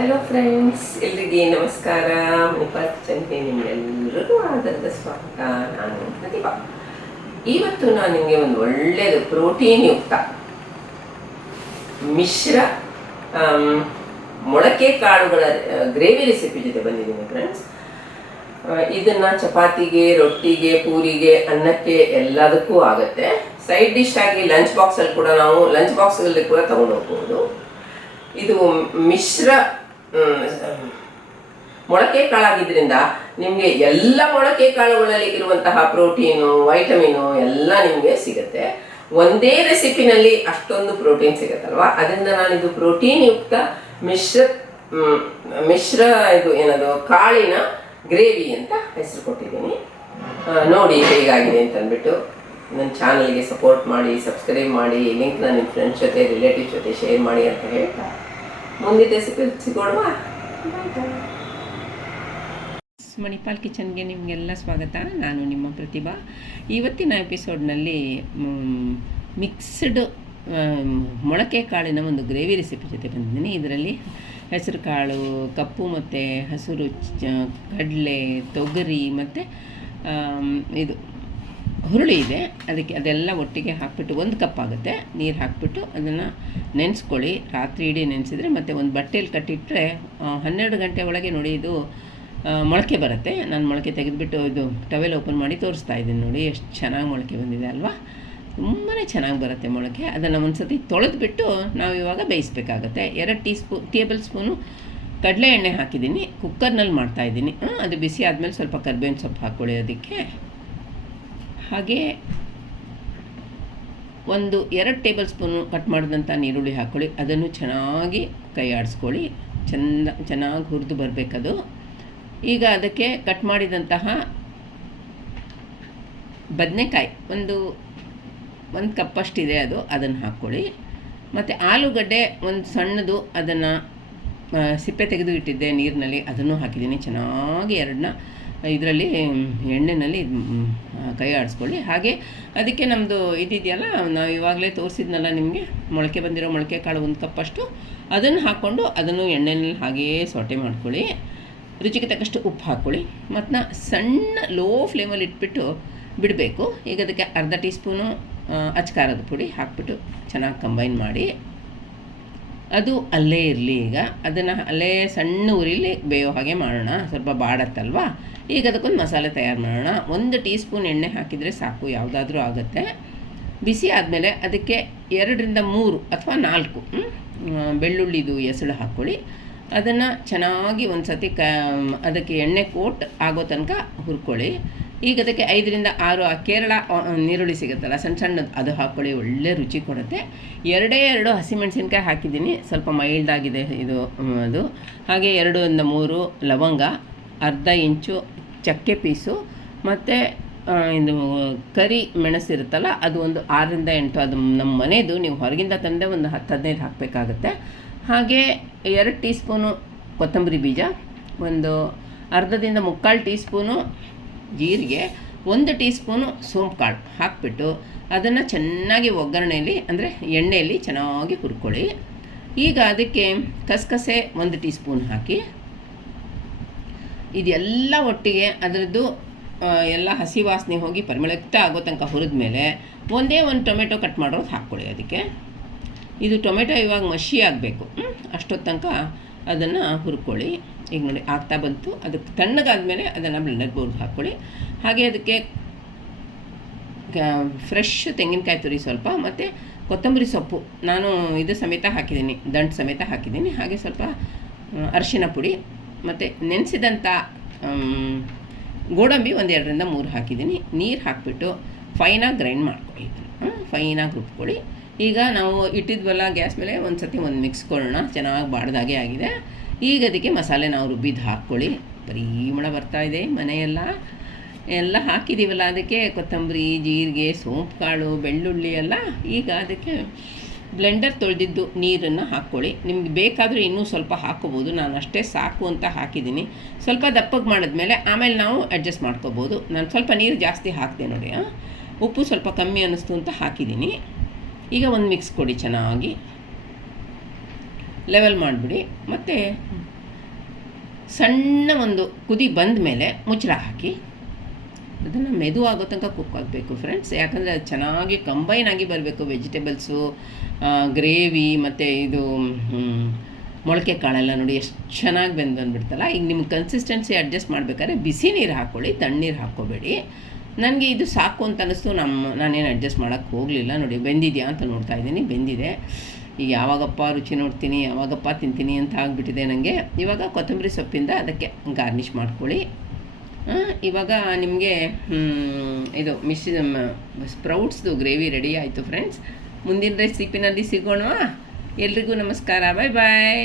Hello friends, ಎಲ್ರಿಗೆ ನಮಸ್ಕಾರ. ಮಣಿಪಾಲ್ ಕಿಚನ್ಗೆ ನಿಮ್ಗೆಲ್ಲರಿಗೂ ಆಧಾರದ ಸ್ವಾಗತ. ನಾನು ಪ್ರತಿಭಾ. ಇವತ್ತು ನಾನು ನಿಮಗೆ ಒಂದು ಒಳ್ಳೆಯದು ಪ್ರೋಟೀನ್ ಯುಕ್ತ ಮಿಶ್ರ ಮೊಳಕೆ ಕಾಳುಗಳ ಗ್ರೇವಿ ರೆಸಿಪಿ ಜೊತೆ ಬಂದಿದ್ದೀನಿ ಫ್ರೆಂಡ್ಸ್. ಇದನ್ನು ಚಪಾತಿಗೆ, ರೊಟ್ಟಿಗೆ, ಪೂರಿಗೆ, ಅನ್ನಕ್ಕೆ ಎಲ್ಲದಕ್ಕೂ ಆಗುತ್ತೆ. ಸೈಡ್ ಡಿಶ್ ಆಗಿ ಲಂಚ್ ಬಾಕ್ಸಲ್ಲಿ ಕೂಡ ನಾವು ಲಂಚ್ ಬಾಕ್ಸ್ಗಳಲ್ಲಿ ಕೂಡ ತಗೊಂಡು ಹೋಗ್ಬೋದು. ಇದು ಮಿಶ್ರ ಮೊಳಕೆ ಕಾಳಾಗಿದ್ದರಿಂದ ನಿಮಗೆ ಎಲ್ಲ ಮೊಳಕೆ ಕಾಳುಗಳಲ್ಲಿ ಇರುವಂತಹ ಪ್ರೋಟೀನು, ವೈಟಮಿನು ಎಲ್ಲ ನಿಮಗೆ ಸಿಗುತ್ತೆ. ಒಂದೇ ರೆಸಿಪಿನಲ್ಲಿ ಅಷ್ಟೊಂದು ಪ್ರೋಟೀನ್ ಸಿಗುತ್ತಲ್ವ, ಅದರಿಂದ ನಾನಿದು ಪ್ರೋಟೀನ್ ಯುಕ್ತ ಮಿಶ್ರ ಇದು ಏನದು ಕಾಳಿನ ಗ್ರೇವಿ ಅಂತ ಹೆಸರು ಕೊಟ್ಟಿದ್ದೀನಿ. ನೋಡಿ ಹೇಗಾಗಿದೆ ಅಂತ ಅಂದ್ಬಿಟ್ಟು ನನ್ನ ಚಾನಲ್ಗೆ ಸಪೋರ್ಟ್ ಮಾಡಿ, ಸಬ್ಸ್ಕ್ರೈಬ್ ಮಾಡಿ, ಲಿಂಕ್ನ ನಿಮ್ಮ ಫ್ರೆಂಡ್ಸ್ ಜೊತೆ, ರಿಲೇಟಿವ್ಸ್ ಜೊತೆ ಶೇರ್ ಮಾಡಿ ಅಂತ ಹೇಳ್ತಾ ಮುಂದಿನ ರೆಸಿಪಿ ಸಿಗೋಣ. ಮಣಿಪಾಲ್ ಕಿಚನ್ಗೆ ನಿಮಗೆಲ್ಲ ಸ್ವಾಗತ. ನಾನು ನಿಮ್ಮ ಪ್ರತಿಭಾ. ಇವತ್ತಿನ ಎಪಿಸೋಡ್ನಲ್ಲಿ ಮಿಕ್ಸ್ಡ್ ಮೊಳಕೆ ಕಾಳಿನ ಒಂದು ಗ್ರೇವಿ ರೆಸಿಪಿ ಜೊತೆ ಬಂದಿದ್ದೀನಿ. ಇದರಲ್ಲಿ ಹೆಸರು ಕಾಳು, ಕಪ್ಪು ಮತ್ತು ಹಸಿರು ಕಡಲೆ, ತೊಗರಿ ಮತ್ತು ಇದು ಹುರುಳಿ ಇದೆ. ಅದೆಲ್ಲ ಒಟ್ಟಿಗೆ ಹಾಕಿಬಿಟ್ಟು 1 ಕಪ್ ಆಗುತ್ತೆ. ನೀರು ಹಾಕಿಬಿಟ್ಟು ಅದನ್ನು ನೆನೆಸ್ಕೊಳ್ಳಿ. ರಾತ್ರಿ ಇಡೀ ನೆನೆಸಿದರೆ ಮತ್ತು ಒಂದು ಬಟ್ಟೆಯಲ್ಲಿ ಕಟ್ಟಿಟ್ಟರೆ 12 ಗಂಟೆ ಒಳಗೆ ನೋಡಿ ಇದು ಮೊಳಕೆ ಬರುತ್ತೆ. ನಾನು ಮೊಳಕೆ ತೆಗೆದುಬಿಟ್ಟು ಇದು ಟವೆಲ್ ಓಪನ್ ಮಾಡಿ ತೋರಿಸ್ತಾ ಇದ್ದೀನಿ. ನೋಡಿ ಎಷ್ಟು ಚೆನ್ನಾಗಿ ಮೊಳಕೆ ಬಂದಿದೆ ಅಲ್ವಾ. ತುಂಬಾ ಚೆನ್ನಾಗಿ ಬರುತ್ತೆ ಮೊಳಕೆ. ಅದನ್ನು ಒಂದು ಸತಿ ತೊಳೆದ್ಬಿಟ್ಟು ನಾವು ಇವಾಗ ಬೇಯಿಸಬೇಕಾಗತ್ತೆ. 2 ಟೇಬಲ್ ಸ್ಪೂನು ಕಡಲೆ ಎಣ್ಣೆ ಹಾಕಿದ್ದೀನಿ. ಕುಕ್ಕರ್ನಲ್ಲಿ ಮಾಡ್ತಾಯಿದ್ದೀನಿ. ಅದು ಬಿಸಿ ಆದಮೇಲೆ ಸ್ವಲ್ಪ ಕರಿಬೇವಿನ ಸೊಪ್ಪು ಹಾಕ್ಕೊಳ್ಳಿ ಅದಕ್ಕೆ. ಹಾಗೆ 2 ಟೇಬಲ್ ಸ್ಪೂನು ಕಟ್ ಮಾಡಿದಂಥ ಈರುಳ್ಳಿ ಹಾಕ್ಕೊಳ್ಳಿ. ಅದನ್ನು ಚೆನ್ನಾಗಿ ಕೈ ಆಡಿಸ್ಕೊಳ್ಳಿ. ಚೆನ್ನಾಗಿ ಹುರಿದು ಬರಬೇಕದು. ಈಗ ಅದಕ್ಕೆ ಕಟ್ ಮಾಡಿದಂತಹ ಬದನೆಕಾಯಿ ಒಂದು ಕಪ್ಪಷ್ಟಿದೆ, ಅದನ್ನು ಹಾಕ್ಕೊಳ್ಳಿ. ಮತ್ತು ಆಲೂಗಡ್ಡೆ ಒಂದು ಸಣ್ಣದು, ಅದನ್ನು ಸಿಪ್ಪೆ ತೆಗೆದು ಇಟ್ಟಿದ್ದೆ ನೀರಿನಲ್ಲಿ, ಅದನ್ನು ಹಾಕಿದ್ದೀನಿ. ಚೆನ್ನಾಗಿ ಎರಡನ್ನ ಇದರಲ್ಲಿ ಎಣ್ಣೆಯಲ್ಲಿ ಕೈ ಆಡಿಸ್ಕೊಳ್ಳಿ. ಹಾಗೆ ಅದಕ್ಕೆ ನಮ್ಮದು ಇದಿದೆಯಲ್ಲ, ನಾವು ಇವಾಗಲೇ ತೋರಿಸಿದ್ನಲ್ಲ ನಿಮಗೆ, ಮೊಳಕೆ ಬಂದಿರೋ ಮೊಳಕೆ ಕಾಳು 1 ಕಪ್ಪಷ್ಟು, ಅದನ್ನು ಹಾಕ್ಕೊಂಡು ಅದನ್ನು ಎಣ್ಣೆಯಲ್ಲಿ ಹಾಗೆಯೇ ಸೊಟೆ ಮಾಡ್ಕೊಳ್ಳಿ. ರುಚಿಗೆ ತಕ್ಕಷ್ಟು ಉಪ್ಪು ಹಾಕ್ಕೊಳ್ಳಿ. ಮತ್ತು ಸಣ್ಣ ಲೋ ಫ್ಲೇಮಲ್ಲಿ ಇಟ್ಬಿಟ್ಟು ಬಿಡಬೇಕು. ಈಗ ಅದಕ್ಕೆ ಅರ್ಧ ಟೀ ಸ್ಪೂನು ಅಚ್ಕಾರದ ಪುಡಿ ಹಾಕ್ಬಿಟ್ಟು ಚೆನ್ನಾಗಿ ಕಂಬೈನ್ ಮಾಡಿ, ಅದು ಅಲ್ಲೇ ಇರಲಿ. ಈಗ ಅದನ್ನು ಅಲ್ಲೇ ಸಣ್ಣ ಉರಿಲಿ ಬೇಯೋ ಹಾಗೆ ಮಾಡೋಣ. ಸ್ವಲ್ಪ ಬಾಡತ್ತಲ್ವ. ಈಗ ಅದಕ್ಕೊಂದು ಮಸಾಲೆ ತಯಾರು ಮಾಡೋಣ. 1 ಟೀ ಸ್ಪೂನ್ ಎಣ್ಣೆ ಹಾಕಿದರೆ ಸಾಕು, ಯಾವುದಾದ್ರೂ ಆಗುತ್ತೆ. ಬಿಸಿ ಆದಮೇಲೆ ಅದಕ್ಕೆ 2 ರಿಂದ 3 ಅಥವಾ 4 ಬೆಳ್ಳುಳ್ಳಿದು ಎಸಳು ಹಾಕ್ಕೊಳ್ಳಿ. ಅದನ್ನು ಚೆನ್ನಾಗಿ ಒಂದು ಸತಿ ಅದಕ್ಕೆ ಎಣ್ಣೆ ಕೋಟ್ ಆಗೋ ತನಕ ಹುರ್ಕೊಳ್ಳಿ. ಈಗ ಅದಕ್ಕೆ 5 ರಿಂದ 6 ಕೇರಳ ನೀರುಳ್ಳಿ ಸಿಗುತ್ತಲ್ಲ, ಸಣ್ಣದು, ಅದು ಹಾಕ್ಕೊಳ್ಳಿ. ಒಳ್ಳೆ ರುಚಿ ಕೊಡುತ್ತೆ. 2 ಹಸಿಮೆಣಸಿನ್ಕಾಯಿ ಹಾಕಿದ್ದೀನಿ, ಸ್ವಲ್ಪ ಮೈಲ್ಡ್ ಆಗಿದೆ ಇದು ಅದು. ಹಾಗೆ 2 ರಿಂದ 3 ಲವಂಗ, ಅರ್ಧ ಇಂಚು ಚಕ್ಕೆ ಪೀಸು, ಮತ್ತು ಇದು ಕರಿ ಮೆಣಸಿರುತ್ತಲ್ಲ, ಅದು ಒಂದು 6 ರಿಂದ 8, ಅದು ನಮ್ಮ ಮನೆಯದು. ನೀವು ಹೊರಗಿಂದ ತಂದೆ ಒಂದು 10-15 ಹಾಕಬೇಕಾಗತ್ತೆ. ಹಾಗೆ 2 ಟೀ ಸ್ಪೂನು ಕೊತ್ತಂಬರಿ ಬೀಜ, ಒಂದು ಅರ್ಧದಿಂದ 3/4 ಟೀ ಸ್ಪೂನು ಜೀರಿಗೆ, 1 ಟೀ ಸ್ಪೂನು ಸೋಂಪು ಕಾಳು ಹಾಕಿಬಿಟ್ಟು ಅದನ್ನು ಚೆನ್ನಾಗಿ ಒಗ್ಗರಣೆಯಲ್ಲಿ ಅಂದರೆ ಎಣ್ಣೆಯಲ್ಲಿ ಚೆನ್ನಾಗಿ ಹುರ್ಕೊಳ್ಳಿ. ಈಗ ಅದಕ್ಕೆ ಕಸಕಸೆ 1 ಟೀ ಸ್ಪೂನ್ ಹಾಕಿ, ಇದೆಲ್ಲ ಒಟ್ಟಿಗೆ ಅದರದ್ದು ಎಲ್ಲ ಹಸಿ ವಾಸನೆ ಹೋಗಿ ಪರಿಮಳಯುಕ್ತ ಆಗೋ ತನಕ ಹುರಿದ ಮೇಲೆ ಒಂದೇ ಒಂದು ಟೊಮೆಟೊ ಕಟ್ ಮಾಡೋದು ಹಾಕ್ಕೊಳ್ಳಿ ಅದಕ್ಕೆ. ಇದು ಟೊಮೆಟೊ ಇವಾಗ ಮಷಿ ಆಗಬೇಕು, ಅಷ್ಟೊತ್ತು ತನಕ ಅದನ್ನು ಹುರ್ಕೊಳ್ಳಿ. ಈಗ ನೋಡಿ ಆಗ್ತಾ ಬಂತು. ಅದಕ್ಕೆ ತಣ್ಣಗಾದ್ಮೇಲೆ ಅದನ್ನು ಬ್ಲೆಂಡರ್ ಬೋರ್ಡ್ಗೆ ಹಾಕ್ಕೊಳ್ಳಿ. ಹಾಗೆ ಅದಕ್ಕೆ ಫ್ರೆಶ್ ತೆಂಗಿನಕಾಯಿ ತುರಿ ಸ್ವಲ್ಪ, ಮತ್ತು ಕೊತ್ತಂಬರಿ ಸೊಪ್ಪು ನಾನು ಇದು ಸಮೇತ ಹಾಕಿದ್ದೀನಿ, ದಂಟು ಸಮೇತ ಹಾಕಿದ್ದೀನಿ. ಹಾಗೆ ಸ್ವಲ್ಪ ಅರಿಶಿನ ಪುಡಿ, ಮತ್ತು ನೆನೆಸಿದಂಥ ಗೋಡಂಬಿ 2 ರಿಂದ 3 ಹಾಕಿದ್ದೀನಿ. ನೀರು ಹಾಕಿಬಿಟ್ಟು ಫೈನಾಗಿ ಗ್ರೈಂಡ್ ಮಾಡ್ಕೊಳ್ಳಿ. ಫೈನಾಗಿ ರುಬ್ಕೊಳ್ಳಿ. ಈಗ ನಾವು ಇಟ್ಟಿದ್ವಲ್ಲ ಗ್ಯಾಸ್ ಮೇಲೆ, ಒಂದು ಮಿಕ್ಸ್ ಕೊಡೋಣ. ಚೆನ್ನಾಗಿ ಬಾಡ್ದಾಗೆ ಆಗಿದೆ. ಈಗ ಅದಕ್ಕೆ ಮಸಾಲೆ ನಾವು ರುಬ್ಬಿದ್ದು ಹಾಕ್ಕೊಳ್ಳಿ. ಪರಿಮಳ ಬರ್ತಾಯಿದೆ ಎಲ್ಲ ಹಾಕಿದ್ದೀವಲ್ಲ, ಅದಕ್ಕೆ ಕೊತ್ತಂಬರಿ, ಜೀರಿಗೆ, ಸೋಂಪು ಕಾಳು, ಬೆಳ್ಳುಳ್ಳಿ ಎಲ್ಲ. ಈಗ ಅದಕ್ಕೆ ಬ್ಲೆಂಡರ್ ತೊಳೆದಿದ್ದು ನೀರನ್ನು ಹಾಕ್ಕೊಳ್ಳಿ. ನಿಮ್ಗೆ ಬೇಕಾದರೆ ಇನ್ನೂ ಸ್ವಲ್ಪ ಹಾಕ್ಕೋಬೋದು. ನಾನು ಅಷ್ಟೇ ಸಾಕು ಅಂತ ಹಾಕಿದ್ದೀನಿ. ಸ್ವಲ್ಪ ದಪ್ಪಗೆ ಮಾಡಿದ್ಮೇಲೆ ಆಮೇಲೆ ನಾವು ಅಡ್ಜಸ್ಟ್ ಮಾಡ್ಕೋಬೋದು. ನಾನು ಸ್ವಲ್ಪ ನೀರು ಜಾಸ್ತಿ ಹಾಕಿದೆ ನೋಡಿ. ಉಪ್ಪು ಸ್ವಲ್ಪ ಕಮ್ಮಿ ಅನ್ನಿಸ್ತು ಅಂತ ಹಾಕಿದ್ದೀನಿ. ಈಗ ಒಂದು ಮಿಕ್ಸ್ ಕೊಡಿ, ಚೆನ್ನಾಗಿ ಲೆವೆಲ್ ಮಾಡಿಬಿಡಿ. ಮತ್ತು ಸಣ್ಣ ಒಂದು ಕುದಿ ಬಂದ ಮೇಲೆ ಮುಚ್ಚಳ ಹಾಕಿ ಅದನ್ನು ಮೆದು ಆಗೋ ತನಕ ಕುಕ್ ಆಗಬೇಕು ಫ್ರೆಂಡ್ಸ್. ಯಾಕಂದರೆ ಅದು ಚೆನ್ನಾಗಿ ಕಂಬೈನ್ ಆಗಿ ಬರಬೇಕು, ವೆಜಿಟೇಬಲ್ಸು, ಗ್ರೇವಿ ಮತ್ತು ಇದು ಮೊಳಕೆ ಕಾಳೆಲ್ಲ ನೋಡಿ ಎಷ್ಟು ಚೆನ್ನಾಗಿ ಬಂದುಬಿಡ್ತಲ್ಲ. ಈಗ ನಿಮ್ಗೆ ಕನ್ಸಿಸ್ಟೆನ್ಸಿ ಅಡ್ಜಸ್ಟ್ ಮಾಡಬೇಕಾದ್ರೆ ಬಿಸಿ ನೀರು ಹಾಕ್ಕೊಳ್ಳಿ, ತಣ್ಣೀರು ಹಾಕ್ಕೋಬೇಡಿ. ನನಗೆ ಇದು ಸಾಕು ಅಂತ ಅನ್ನಿಸ್ತು, ನಾನೇನು ಅಡ್ಜಸ್ಟ್ ಮಾಡೋಕ್ಕೆ ಹೋಗಲಿಲ್ಲ. ನೋಡಿ ಬೆಂದಿದೆಯಾ ಅಂತ ನೋಡ್ತಾ ಇದ್ದೀನಿ, ಬೆಂದಿದೆ. ಈಗ ಯಾವಾಗಪ್ಪ ರುಚಿ ನೋಡ್ತೀನಿ, ಯಾವಾಗಪ್ಪ ತಿಂತೀನಿ ಅಂತ ಆಗಿಬಿಟ್ಟಿದೆ ನನಗೆ. ಇವಾಗ ಕೊತ್ತಂಬರಿ ಸೊಪ್ಪಿಂದ ಅದಕ್ಕೆ ಗಾರ್ನಿಷ್ ಮಾಡ್ಕೊಳ್ಳಿ. ಇವಾಗ ನಿಮಗೆ ಇದು ಸ್ಪ್ರೌಟ್ಸ್ದು ಗ್ರೇವಿ ರೆಡಿ ಆಯಿತು ಫ್ರೆಂಡ್ಸ್. ಮುಂದಿನ ರೆಸಿಪಿನಲ್ಲಿ ಸಿಗೋಣ. ಎಲ್ರಿಗೂ ನಮಸ್ಕಾರ, ಬಾಯ್ ಬಾಯ್.